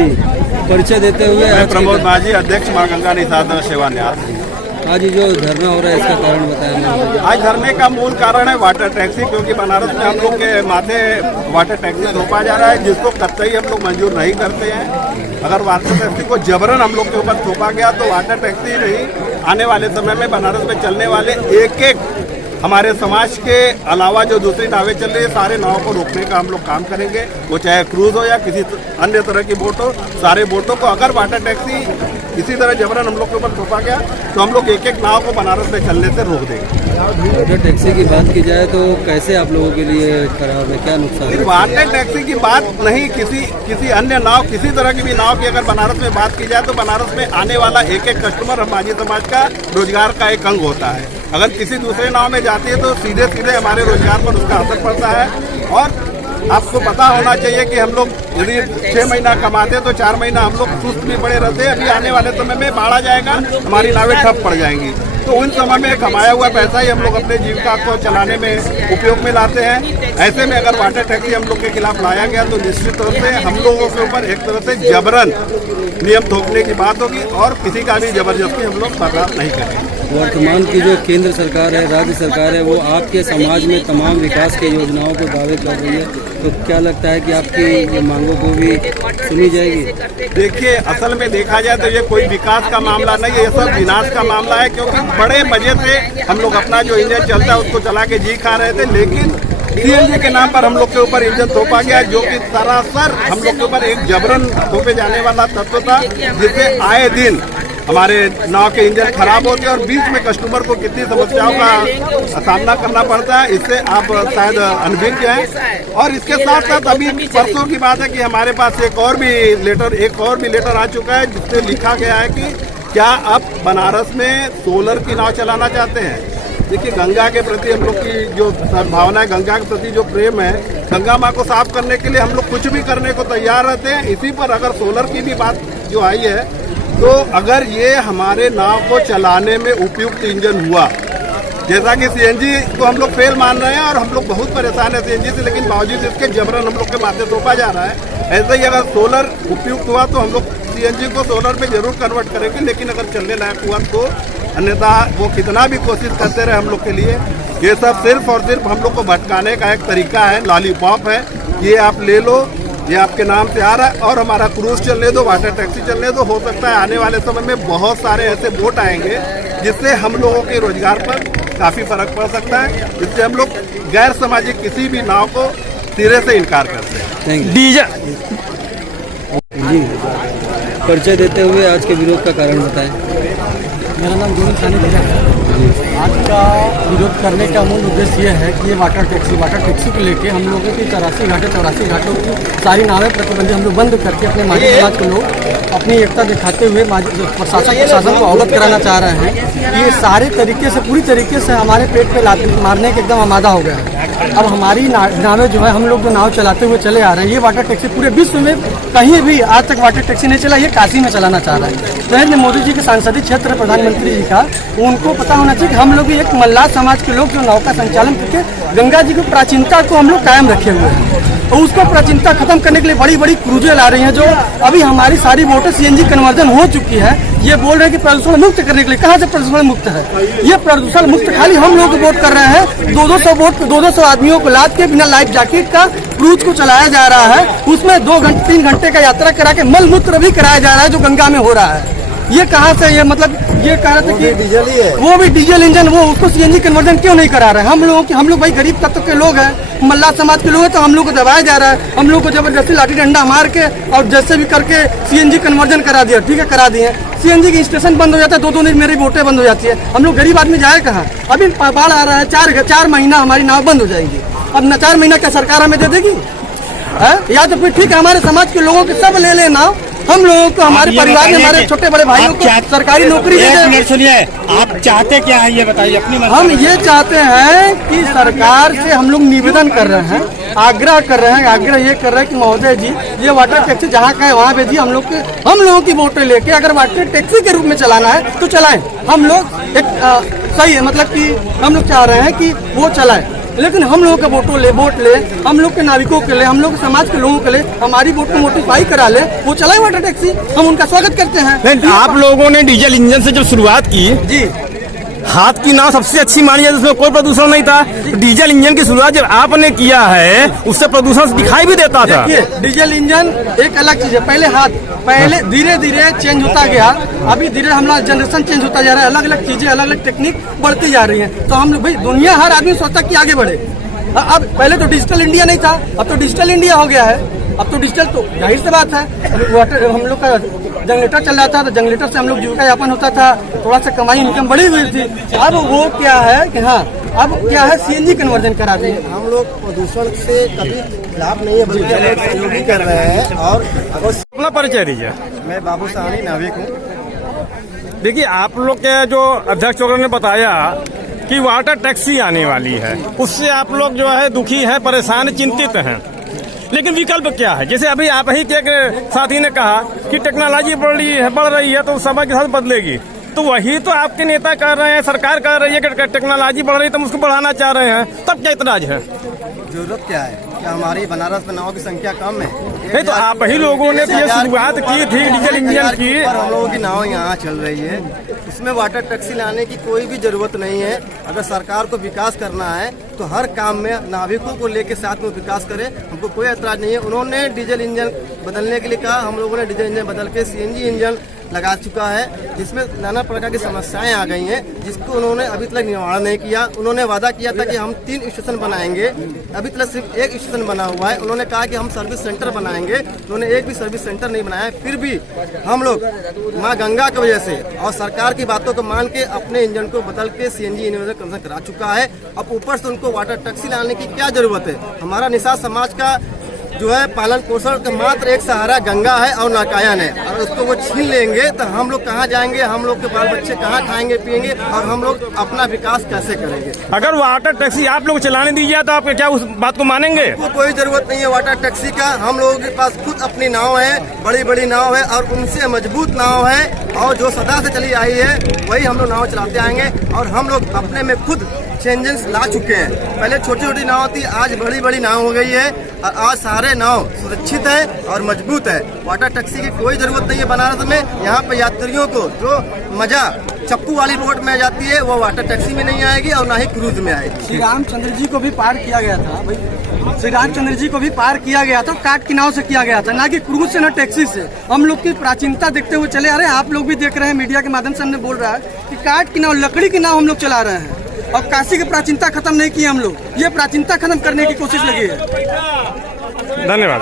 जी, परिचय देते हुए मैं प्रमोद माझी, अध्यक्ष मां गंगा निसाधन सेवा न्यास। आज जो धरना हो रहा है इसका कारण बताया। आज धरने का मूल कारण है वाटर टैक्सी, क्योंकि बनारस में हम लोग के माथे वाटर टैक्सी थोपा जा रहा है, जिसको कतई हम लोग मंजूर नहीं करते हैं। अगर वाटर टैक्सी को जबरन हम लोग के ऊपर थोपा गया तो वाटर टैक्सी नहीं, आने वाले समय में बनारस में चलने वाले एक एक हमारे समाज के अलावा जो दूसरी नावें चल रही है, सारे नावों को रोकने का हम लोग काम करेंगे। वो चाहे क्रूज हो या किसी अन्य तरह की बोट हो, सारे बोटों को अगर वाटर टैक्सी इसी तरह जबरन हम लोग के ऊपर थोपा गया तो हम लोग एक एक नाव को बनारस में चलने से रोक देंगे। वाटर टैक्सी की बात की जाए तो कैसे आप लोगों के लिए खराब है, क्या नुकसान है? वाटर टैक्सी की बात नहीं, किसी अन्य नाव, किसी तरह की भी नाव की अगर बनारस में बात की जाए तो बनारस में आने वाला एक एक कस्टमर माझी समाज का रोजगार का एक अंग होता है। अगर किसी दूसरे नाव में जाती है तो सीधे सीधे हमारे रोजगार पर उसका असर पड़ता है। और आपको पता होना चाहिए कि हम लोग यदि 6 महीना कमाते हैं तो 4 महीना हम लोग सुस्त भी पड़े रहते हैं। अभी आने वाले समय में बाढ़ आ जाएगा, हमारी नावें ठप पड़ जाएंगी, तो उन समय में कमाया हुआ पैसा ही हम लोग अपने जीविका को चलाने में उपयोग में लाते हैं। ऐसे में अगर वाटर टैक्सी हम लोग के खिलाफ लाया गया तो निश्चित तौर से हम लोगों के ऊपर एक तरह से जबरन नियम थोपने की बात होगी और किसी का भी जबरदस्ती हम लोग बर्दाश्त नहीं करेंगे। वर्तमान की जो केंद्र सरकार है, राज्य सरकार है, वो आपके समाज में तमाम विकास के योजनाओं को दावे कर रही है, तो क्या लगता है कि आपकी ये मांगों को भी सुनी जाएगी? देखिए, असल में देखा जाए तो ये कोई विकास का मामला नहीं है, ये सब विनाश का मामला है। क्योंकि बड़े मजे से हम लोग अपना जो इंजन चलता है उसको चला के जी खा रहे थे, लेकिन सीएनजी के नाम पर हम लोग के ऊपर इंजन थोपा गया, जो कि सरासर हम लोग के ऊपर एक जबरन थोपे जाने वाला तत्व था, जिससे आए दिन हमारे नाव के इंजन खराब होते हैं और बीच में कस्टमर को कितनी समस्याओं का सामना करना पड़ता है, इससे आप शायद अनभिज्ञ हैं। और इसके साथ साथ अभी परसों की बात है कि हमारे पास एक और भी लेटर आ चुका है, जिसमें लिखा गया है कि क्या आप बनारस में सोलर की नाव चलाना चाहते हैं। देखिए, गंगा के प्रति हम लोग की जो भावना है, गंगा के प्रति जो प्रेम है, गंगा माँ को साफ करने के लिए हम लोग कुछ भी करने को तैयार रहते हैं। इसी पर अगर सोलर की भी बात जो आई है, तो अगर ये हमारे नाव को चलाने में उपयुक्त इंजन हुआ, जैसा कि सीएनजी को हम लोग फेल मान रहे हैं और हम लोग बहुत परेशान है सीएनजी से, लेकिन बावजूद इसके जबरन हम लोग के माथे थोपा जा रहा है। ऐसे ही अगर सोलर उपयुक्त हुआ तो हम लोग सीएनजी को सोलर पे जरूर कन्वर्ट करेंगे, लेकिन अगर चलने लायक हुआ तो अन्यथा वो कितना भी कोशिश करते रहे हम लोग के लिए, ये सब सिर्फ और सिर्फ हम लोग को भटकाने का एक तरीका है, लॉलीपॉप है। ये आप ले लो, ये आपके नाम से आ रहा है और हमारा क्रूज चलने दो, वाटर टैक्सी चलने दो। हो सकता है आने वाले समय में बहुत सारे ऐसे बोट आएंगे जिससे हम लोगों के रोजगार पर काफी फर्क पड़ सकता है, जिससे हम लोग गैर सामाजिक किसी भी नाव को सिरे से इनकार करते हैं। जी, परिचय देते हुए आज के विरोध का कारण बताएं। मेरा नाम गोविंद सानी है। आज का विरोध करने का मूल उद्देश्य ये है कि ये वाटर टैक्सी को लेके हम लोगों की 84 घाटों की सारी नावें प्रतिबंधित हम लोग बंद करके अपने माझी समाज को लोग अपनी एकता दिखाते हुए प्रशासन को अवगत कराना चाह रहे हैं। ये सारे तरीके से, पूरी तरीके से हमारे पेट पे मारने के एकदम आमादा हो गया है। अब हमारी नावें जो है, हम लोग जो नाव चलाते हुए चले आ रहे हैं, ये वाटर टैक्सी पूरे विश्व में कहीं भी आज तक वाटर टैक्सी नहीं चला, ये काशी में चलाना चाह रहा है। नरेंद्र मोदी जी के सांसदीय क्षेत्र प्रधानमंत्री जी का, उनको पता होना चाहिए कि हम लोग भी एक मल्लाह समाज के लोग जो नाव का संचालन करके गंगा जी की प्राचीनता को हम लोग कायम रखे हुए हैं, और उसको प्राचीनता खत्म करने के लिए बड़ी बड़ी क्रूजें ला रही हैं। जो अभी हमारी सारी बोटें सीएनजी कन्वर्जन हो चुकी है, ये बोल रहे हैं कि प्रदूषण मुक्त करने के लिए। कहाँ से प्रदूषण मुक्त है? ये प्रदूषण मुक्त खाली हम लोग वोट कर रहे हैं। 200 आदमियों को लाद के बिना लाइफ जैकेट का क्रूज को चलाया जा रहा है, उसमें 2-3 घंटे का यात्रा करा के मल मूत्र भी कराया जा रहा है, जो गंगा में हो रहा है। ये कहाँ से, ये मतलब ये कह रहे थे कि डीजल ही है, वो भी डीजल इंजन, वो उसको सीएनजी कन्वर्जन क्यों नहीं करा रहे? हम लोग भाई गरीब तत्व के लोग हैं, मल्लाह समाज के लोग हैं, तो हम लोग को दबाया जा रहा है। हम लोग को जबरदस्ती लाठी डंडा मार के और जैसे भी करके सीएनजी कन्वर्जन करा दिया। ठीक है, करा दिए। सीएनजी की स्टेशन बंद हो जाता है, 2 दिन मेरी बोटें बंद हो जाती है। हम लोग गरीब आदमी जाए कहाँ? अभी बाढ़ आ रहा है, 4 महीना हमारी नाव बंद हो जाएगी। अब 4 महीना क्या सरकार हमें दे देगी? या तो फिर ठीक है, हमारे समाज के लोगों के सब ले लेना, हम लोगों को, हमारे परिवार में हमारे छोटे बड़े भाइयों को सरकारी नौकरी दे दें। सुनिए, आप चाहते क्या है ये बताइए अपनी। हम ये चाहते हैं कि सरकार से हम लोग निवेदन कर रहे हैं, आग्रह कर रहे हैं कि महोदय जी, ये वाटर टैक्सी जहाँ का है वहाँ भेजिए। हम लोगों की वोटें लेके अगर वाटर टैक्सी के रूप में चलाना है तो चलाएं। हम लोग एक सही है, मतलब कि हम लोग चाह रहे हैं कि वो चलाएं। लेकिन हम लोगों का वोट ले, हम लोग के नागरिकों के लिए, हम लोग समाज के लोगों के लिए हमारी वोट को मोटिफाई करा ले, वो चलाए वाटर टैक्सी, हम उनका स्वागत करते हैं। आप लोगों ने डीजल इंजन से जब शुरुआत की जी, हाथ की नाव सबसे अच्छी मानी जाती है, उसमें कोई प्रदूषण नहीं था। डीजल इंजन की शुरुआत जब आपने किया है उससे प्रदूषण दिखाई भी देता था। देखिए डीजल इंजन एक अलग चीज है, पहले धीरे धीरे चेंज होता गया, अभी धीरे हमारा जनरेशन चेंज होता जा रहा है, अलग अलग चीजें, अलग अलग टेक्निक बढ़ती जा रही है। तो हम लोग भाई दुनिया, हर आदमी सोचता कि आगे बढ़े। अब पहले तो डिजिटल इंडिया नहीं था, अब तो डिजिटल इंडिया हो गया है। अब तो डिजिटल, तो जाहिर सी बात है, हम लोग का जनरेटर चल रहा था, तो जनरेटर से हम लोग जीविका यापन होता था, थोड़ा सा कमाई इनकम बढ़ी हुई थी। अब वो क्या है कि हाँ, अब क्या है सीएनजी कन्वर्जन करा दी। हम लोग प्रदूषण से कभी खिलाफ नहीं है, बल्कि हम लोग सहयोगी कर रहे हैं। और अपना परिचय दीजिए। मैं बाबू साहनी नाविक हूँ। देखिए, आप लोग के जो अध्यक्ष वगैरह ने बताया कि वाटर टैक्सी आने वाली है, उससे आप लोग जो है दुखी हैं, परेशान, चिंतित हैं, लेकिन विकल्प क्या है? जैसे अभी आप ही के एक साथी ने कहा कि टेक्नोलॉजी बढ़ रही है तो समय के साथ बदलेगी, तो वही तो आपके नेता कर रहे हैं, सरकार कर रही है कि टेक्नोलॉजी बढ़ रही है तो हम उसको बढ़ाना चाह रहे हैं, तब क्या इतराज है? जरूरत क्या है? क्या हमारी बनारस में नावों की संख्या कम है? नहीं तो आप ही लोगों ने ये शुरुआत की थी डीजल इंजन की। हम लोगों की नाव यहाँ चल रही है, इसमें वाटर टैक्सी लाने की कोई भी जरूरत नहीं है। अगर सरकार को विकास करना है तो हर काम में नाविकों को लेके साथ में विकास करे, हमको कोई ऐतराज नहीं है। उन्होंने डीजल इंजन बदलने के लिए कहा, हम लोगों ने डीजल इंजन बदल के सीएनजी इंजन लगा चुका है, जिसमें नाना प्रकार की समस्याएं आ गई हैं, जिसको उन्होंने अभी तक निवारण नहीं किया। उन्होंने वादा किया था कि हम 3 स्टेशन बनाएंगे, अभी तक सिर्फ 1 स्टेशन बना हुआ है। उन्होंने कहा कि हम सर्विस सेंटर बनाएंगे, उन्होंने एक भी सर्विस सेंटर नहीं बनाया। फिर भी हम लोग माँ गंगा की वजह से और सरकार की बातों को मान के अपने इंजन को बदल के सीएनजी इंजन कन्वर्जन करा चुका है। अब ऊपर से उनको वाटर टैक्सी लाने की क्या जरूरत है? हमारा निषाद समाज का जो है पालन पोषण का मात्र एक सहारा गंगा है और नौकायन है, और उसको वो छीन लेंगे तो हम लोग कहाँ जाएंगे, हम लोग के बाल बच्चे कहाँ खाएंगे पिएंगे, और हम लोग अपना विकास कैसे करेंगे? अगर वाटर टैक्सी आप लोग चलाने दीजिए तो आप क्या उस बात को मानेंगे? कोई जरूरत नहीं है वाटर टैक्सी का। हम लोगों के पास खुद अपनी नाव है, बड़ी बड़ी नाव है, और उनसे मजबूत नाव है, और जो सदा से चली आई है वही हम लोग नाव चलाते आएंगे। और हम लोग अपने में खुद चेंजेस ला चुके हैं। पहले छोटी छोटी नाव थी, आज बड़ी बड़ी नाव हो गई है, और आज सारे नाव सुरक्षित है और मजबूत है। वाटर टैक्सी की कोई जरूरत नहीं है बनारस में। यहाँ पे यात्रियों को जो मजा चप्पू वाली बोट में आ जाती है वो वाटर टैक्सी में नहीं आएगी, और ना ही क्रूज में आएगी। श्री रामचंद्र जी को भी पार किया गया था भाई, श्री रामचंद्र जी को भी पार किया गया था, काट की नाव से किया गया था, ना कि क्रूज से, ना टैक्सी से। हम लोग की प्राचीनता देखते हुए चले आ रहे हैं। आप लोग भी देख रहे हैं, मीडिया के माध्यम से हमने बोल रहा है कि काट की नाव, लकड़ी की नाव हम लोग चला रहे हैं, और काशी की प्राचीनता खत्म नहीं की हम लोग, ये प्राचीनता खत्म करने की कोशिश लगी है। धन्यवाद।